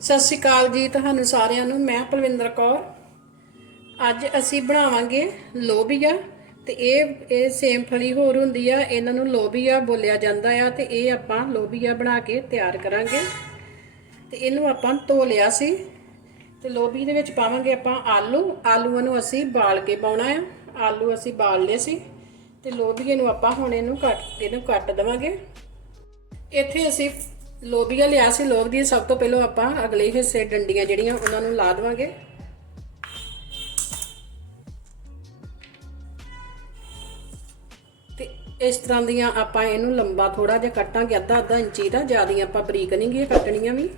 ਸਤਿ ਸ਼੍ਰੀ ਅਕਾਲ ਜੀ ਤੁਹਾਨੂੰ ਸਾਰਿਆਂ ਨੂੰ, ਮੈਂ ਪਲਵਿੰਦਰ ਕੌਰ। ਅੱਜ ਅਸੀਂ ਬਣਾਵਾਂਗੇ ਲੋਬੀਆ ਤੇ ਇਹ ਇਹ ਸੇਮ ਫਲੀ ਹੋਰ ਹੁੰਦੀ ਆ, ਇਹਨਾਂ ਨੂੰ ਲੋਬੀਆ ਬੋਲਿਆ ਜਾਂਦਾ ਆ ਤੇ ਇਹ ਆਪਾਂ ਲੋਬੀਆ ਬਣਾ ਕੇ ਤਿਆਰ ਕਰਾਂਗੇ। ਤੇ ਇਹਨੂੰ ਆਪਾਂ ਧੋ ਲਿਆ ਸੀ। ਤੇ ਲੋਬੀ ਦੇ ਵਿੱਚ ਪਾਵਾਂਗੇ ਆਪਾਂ ਆਲੂ। ਆਲੂਆਂ ਨੂੰ ਅਸੀਂ ਬਾਲ ਕੇ ਪਾਉਣਾ ਆ। ਆਲੂ ਅਸੀਂ ਬਾਲ ਲਏ ਸੀ। ਤੇ ਲੋਬੀਏ ਨੂੰ ਆਪਾਂ ਹੁਣ ਇਹਨੂੰ ਕੱਟ ਇਹਨੂੰ ਕੱਟ ਦੇਵਾਂਗੇ। ਇੱਥੇ ਅਸੀਂ ਲੋਬੀਆ ਲਿਆ ਸੀ ਲੋਬ ਦੀ ਸਭ ਤੋਂ ਪਹਿਲਾਂ ਆਪਾਂ ਅਗਲੇ ਹਿੱਸੇ ਡੰਡੀਆਂ ਜਿਹੜੀਆਂ ਉਹਨਾਂ ਨੂੰ ਲਾ ਦੇਵਾਂਗੇ। ਤੇ ਇਸ ਤਰ੍ਹਾਂ ਦੀਆਂ ਆਪਾਂ ਇਹਨੂੰ ਲੰਬਾ ਥੋੜਾ ਜਿਹਾ ਕੱਟਾਂਗੇ ਅੱਧਾ ਅੱਧਾ ਇੰਚੀ ਦਾ ਜ਼ਿਆਦੀ ਆਪਾਂ ਬਰੀਕ ਨਹੀਂ ਗੀ ਕੱਟਣੀਆਂ ਵੀ।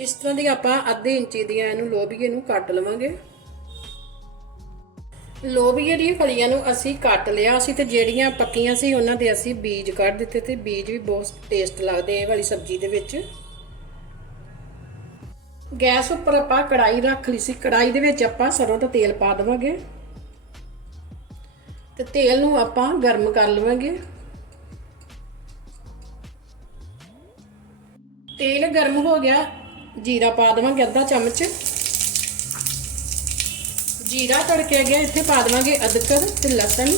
ਇਸ ਤਰ੍ਹਾਂ ਦੀ ਆਪਾਂ ਅੱਧੇ ਇੰਚੀ ਦੀਆਂ ਇਹਨੂੰ ਲੋਬੀਏ ਨੂੰ ਕੱਟ ਲਵਾਂਗੇ। ਲੋਬੀਏ ਦੀਆਂ ਫਲੀਆਂ ਨੂੰ ਅਸੀਂ ਕੱਟ ਲਿਆ, ਅਸੀਂ ਤੇ ਜਿਹੜੀਆਂ ਪੱਕੀਆਂ ਸੀ ਉਹਨਾਂ ਦੇ ਅਸੀਂ ਬੀਜ ਕੱਢ ਦਿੱਤੇ ਤੇ ਬੀਜ ਵੀ ਬਹੁਤ ਟੇਸਟ ਲੱਗਦੇ ਇਹ ਵਾਲੀ ਸਬਜ਼ੀ ਦੇ ਵਿੱਚ। ਗੈਸ ਉੱਪਰ ਆਪਾਂ ਕੜਾਈ ਰੱਖ ਲਈ ਸੀ ਕੜਾਈ ਦੇ ਵਿੱਚ ਆਪਾਂ ਸਰੋਂ ਦਾ ਤੇਲ ਪਾ ਦੇਵਾਂਗੇ। ਤੇ ਤੇਲ ਨੂੰ ਆਪਾਂ ਗਰਮ ਕਰ ਲਵਾਂਗੇ। ਤੇਲ ਗਰਮ ਹੋ ਗਿਆ ਜੀਰਾ ਪਾ ਦੇਵਾਂਗੇ ਅੱਧਾ ਚਮਚ। ਜੀਰਾ ਤੜਕਿਆ ਗਿਆ, ਇੱਥੇ ਪਾ ਦੇਵਾਂਗੇ ਅਦਰਕ ਤੇ ਲਸਣ।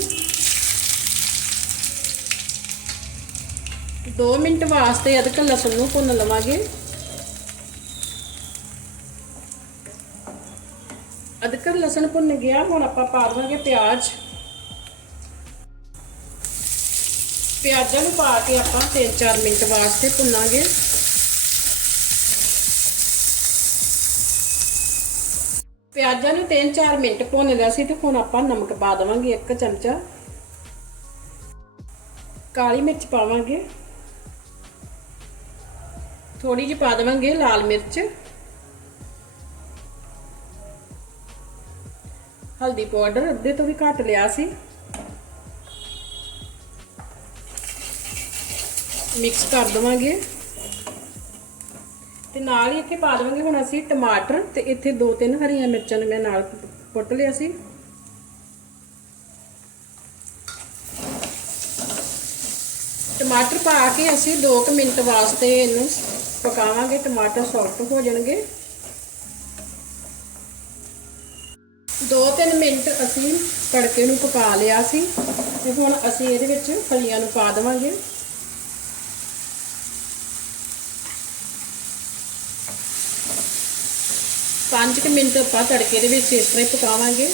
2 ਮਿੰਟ ਵਾਸਤੇ ਅਦਰਕ ਲਸਣ ਨੂੰ ਭੁੰਨ ਲਵਾਂਗੇ। ਅਦਰਕ ਲਸਣ ਭੁੰਨ ਗਿਆ, ਹੁਣ ਆਪਾਂ ਪਾ ਦੇਵਾਂਗੇ ਪਿਆਜ਼। ਪਿਆਜ਼ਾਂ ਨੂੰ ਪਾ ਕੇ ਆਪਾਂ 3-4 ਮਿੰਟ ਵਾਸਤੇ ਭੁੰਨਾਂਗੇ। ਪਿਆਜ਼ਾਂ ਨੂੰ 3-4 ਮਿੰਟ ਭੁੰਨ ਲਿਆ ਸੀ ਤੇ ਹੁਣ ਆਪਾਂ ਨਮਕ ਪਾ ਦੇਵਾਂਗੇ 1 ਚਮਚਾ। ਕਾਲੀ ਮਿਰਚ ਪਾਵਾਂਗੇ। ਥੋੜੀ ਜਿਹੀ ਪਾ ਦੇਵਾਂਗੇ ਲਾਲ ਮਿਰਚ। ਹਲਦੀ ਪਾਊਡਰ ਅੱਧੇ ਤੋਂ ਵੀ ਘੱਟ ਲਿਆ ਸੀ। ਮਿਕਸ ਕਰ ਦਵਾਂਗੇ। ਤੇ ਨਾਲ ਹੀ ਇੱਥੇ ਪਾ ਦੇਵਾਂਗੇ ਹੁਣ ਅਸੀਂ ਟਮਾਟਰ ਤੇ ਇੱਥੇ ਦੋ ਤਿੰਨ ਹਰੀਆਂ ਮਿਰਚਾਂ ਨੂੰ ਮੈਂ ਨਾਲ ਪੁੱਟ ਲਿਆ ਸੀ। ਟਮਾਟਰ ਪਾ ਕੇ ਅਸੀਂ 2 ਮਿੰਟ ਵਾਸਤੇ ਇਹਨੂੰ ਪਕਾਵਾਂਗੇ, ਟਮਾਟਰ ਸੌਫਟ ਹੋ ਜਾਣਗੇ। 2-3 ਮਿੰਟ ਅਸੀਂ ਤੜਕੇ ਨੂੰ ਪਕਾ ਲਿਆ ਸੀ ਤੇ ਹੁਣ ਅਸੀਂ ਇਹਦੇ ਵਿੱਚ ਫਲੀਆਂ ਨੂੰ ਪਾ ਦੇਵਾਂਗੇ। ਪੰਜ ਕੁ ਮਿੰਟ ਆਪਾਂ ਤੜਕੇ ਦੇ ਵਿੱਚ ਇਸ ਤਰ੍ਹਾਂ ਹੀ ਪਕਾਵਾਂਗੇ।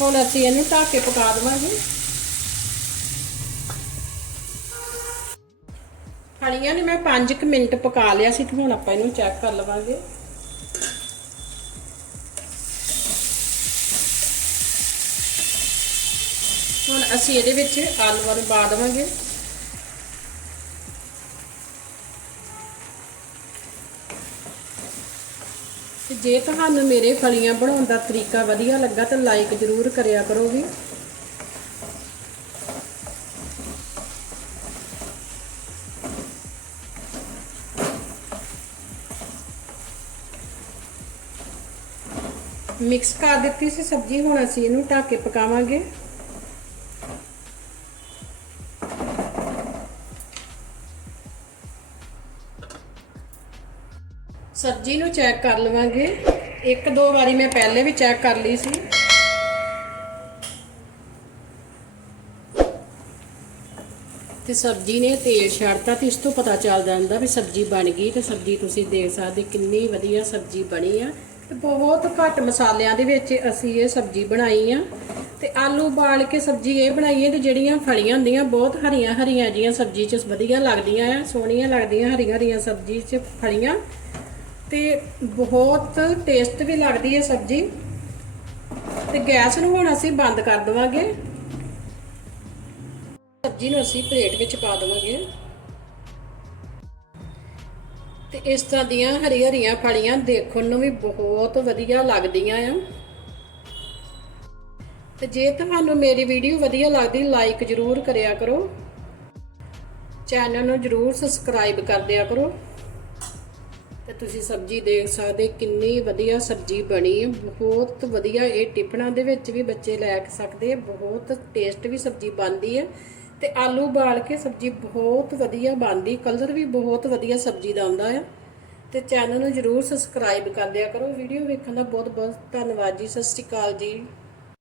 ਹੁਣ ਅਸੀਂ ਇਹਨੂੰ ਢੱਕ ਕੇ ਪਕਾ ਦੇਵਾਂਗੇ। ਫਲੀਆਂ ਨੇ, ਮੈਂ 5 ਕੁ ਮਿੰਟ ਪਕਾ ਲਿਆ ਸੀ ਤੇ ਹੁਣ ਆਪਾਂ ਇਹਨੂੰ ਚੈੱਕ ਕਰ ਲਵਾਂਗੇ। ਅਸੀਂ ਇਹਦੇ ਵਿੱਚ ਆਲੂਆਂ ਨੂੰ ਪਾ ਦੇਵਾਂਗੇ। ਤੇ ਜੇ ਤੁਹਾਨੂੰ ਮੇਰੇ ਫਲੀਆਂ ਬਣਾਉਣ ਦਾ ਤਰੀਕਾ ਵਧੀਆ ਲੱਗਾ ਤਾਂ ਲਾਈਕ ਜ਼ਰੂਰ ਕਰਿਆ ਕਰੋ ਵੀ ਮਿਕਸ ਕਰ ਦਿੱਤੀ ਸੀ ਸਬਜ਼ੀ, ਹੁਣ ਅਸੀਂ ਇਹਨੂੰ ਢੱਕ ਕੇ ਪਕਾਵਾਂਗੇ। ਸਬਜ਼ੀ ਨੂੰ ਚੈੱਕ ਕਰ ਲਵਾਂਗੇ। ਇੱਕ ਦੋ ਵਾਰੀ ਮੈਂ ਪਹਿਲੇ ਵੀ ਚੈੱਕ ਕਰ ਲਈ ਸੀ। ਤੇ ਸਬਜ਼ੀ ਨੇ ਤੇਲ ਛੱਡਤਾ ਤੇ ਇਸ ਤੋਂ ਪਤਾ ਚੱਲ ਜਾਂਦਾ ਵੀ ਸਬਜ਼ੀ ਬਣ ਗਈ ਤੇ ਸਬਜ਼ੀ ਤੁਸੀਂ ਦੇਖ ਸਕਦੇ ਕਿੰਨੀ ਵਧੀਆ ਸਬਜ਼ੀ ਬਣੀ ਆ। ਤੇ ਬਹੁਤ ਘੱਟ ਮਸਾਲਿਆਂ ਦੇ ਵਿੱਚ ਅਸੀਂ ਇਹ ਸਬਜ਼ੀ ਬਣਾਈ ਆ। ਤੇ ਆਲੂ ਬਾਲ ਕੇ ਸਬਜ਼ੀ ਇਹ ਬਣਾਈਏ ਹੈ ਤੇ ਜਿਹੜੀਆਂ ਫਲੀਆਂ ਹੁੰਦੀਆਂ ਬਹੁਤ ਹਰੀਆਂ ਹਰੀਆਂ ਜੀਆਂ ਸਬਜ਼ੀ 'ਚ ਵਧੀਆ ਲੱਗਦੀਆਂ ਆ, ਸੋਹਣੀਆਂ ਲੱਗਦੀਆਂ ਹਰੀਆਂ ਹਰੀਆਂ ਸਬਜ਼ੀ 'ਚ ਫਲੀਆਂ। ਤੇ ਬਹੁਤ ਟੇਸਟ ਵੀ ਲੱਗਦੀ ਹੈ ਸਬਜ਼ੀ। ਤੇ ਗੈਸ ਨੂੰ ਹੁਣ ਅਸੀਂ ਬੰਦ ਕਰ ਦਵਾਂਗੇ। ਸਬਜ਼ੀ ਨੂੰ ਅਸੀਂ ਪਲੇਟ ਵਿੱਚ ਪਾ ਦਵਾਂਗੇ। ਤੇ ਇਸ ਤਰ੍ਹਾਂ ਦੀਆਂ ਹਰੀ ਹਰੀਆਂ ਫਲੀਆਂ ਦੇਖਣ ਨੂੰ ਵੀ ਬਹੁਤ ਵਧੀਆ ਲੱਗਦੀਆਂ ਆ। ਤੇ ਜੇ ਤੁਹਾਨੂੰ ਮੇਰੀ ਵੀਡੀਓ ਵਧੀਆ ਲੱਗਦੀ ਲਾਈਕ ਜ਼ਰੂਰ ਕਰਿਆ ਕਰੋ। ਚੈਨਲ ਨੂੰ ਜਰੂਰ ਸਬਸਕ੍ਰਾਈਬ ਕਰ ਦਿਆ ਕਰੋ। ਤੇ ਤੁਸੀਂ ਸਬਜ਼ੀ ਦੇਖ ਸਕਦੇ ਕਿੰਨੀ ਵਧੀਆ ਸਬਜ਼ੀ ਬਣੀ ਬਹੁਤ ਵਧੀਆ ਇਹ ਟਿਫਨਾਂ ਦੇ ਵਿੱਚ ਵੀ ਬੱਚੇ ਲੈ ਕੇ ਸਕਦੇ ਬਹੁਤ ਟੇਸਟ ਵੀ ਸਬਜ਼ੀ ਬਣਦੀ ਹੈ ਤੇ ਆਲੂ ਉਬਾਲ ਕੇ ਸਬਜ਼ੀ ਬਹੁਤ ਵਧੀਆ ਬਣਦੀ, ਕਲਰ ਵੀ ਬਹੁਤ ਵਧੀਆ ਸਬਜ਼ੀ ਦਾ ਆਉਂਦਾ ਆ। ਤੇ ਚੈਨਲ ਨੂੰ ਜਰੂਰ ਸਬਸਕ੍ਰਾਈਬ ਕਰ ਦਿਆ ਕਰੋ। ਵੀਡੀਓ ਵੇਖਣ ਦਾ ਬਹੁਤ ਬਹੁਤ ਧੰਨਵਾਦ ਜੀ। ਸਤਿ ਸ਼੍ਰੀ ਅਕਾਲ ਜੀ।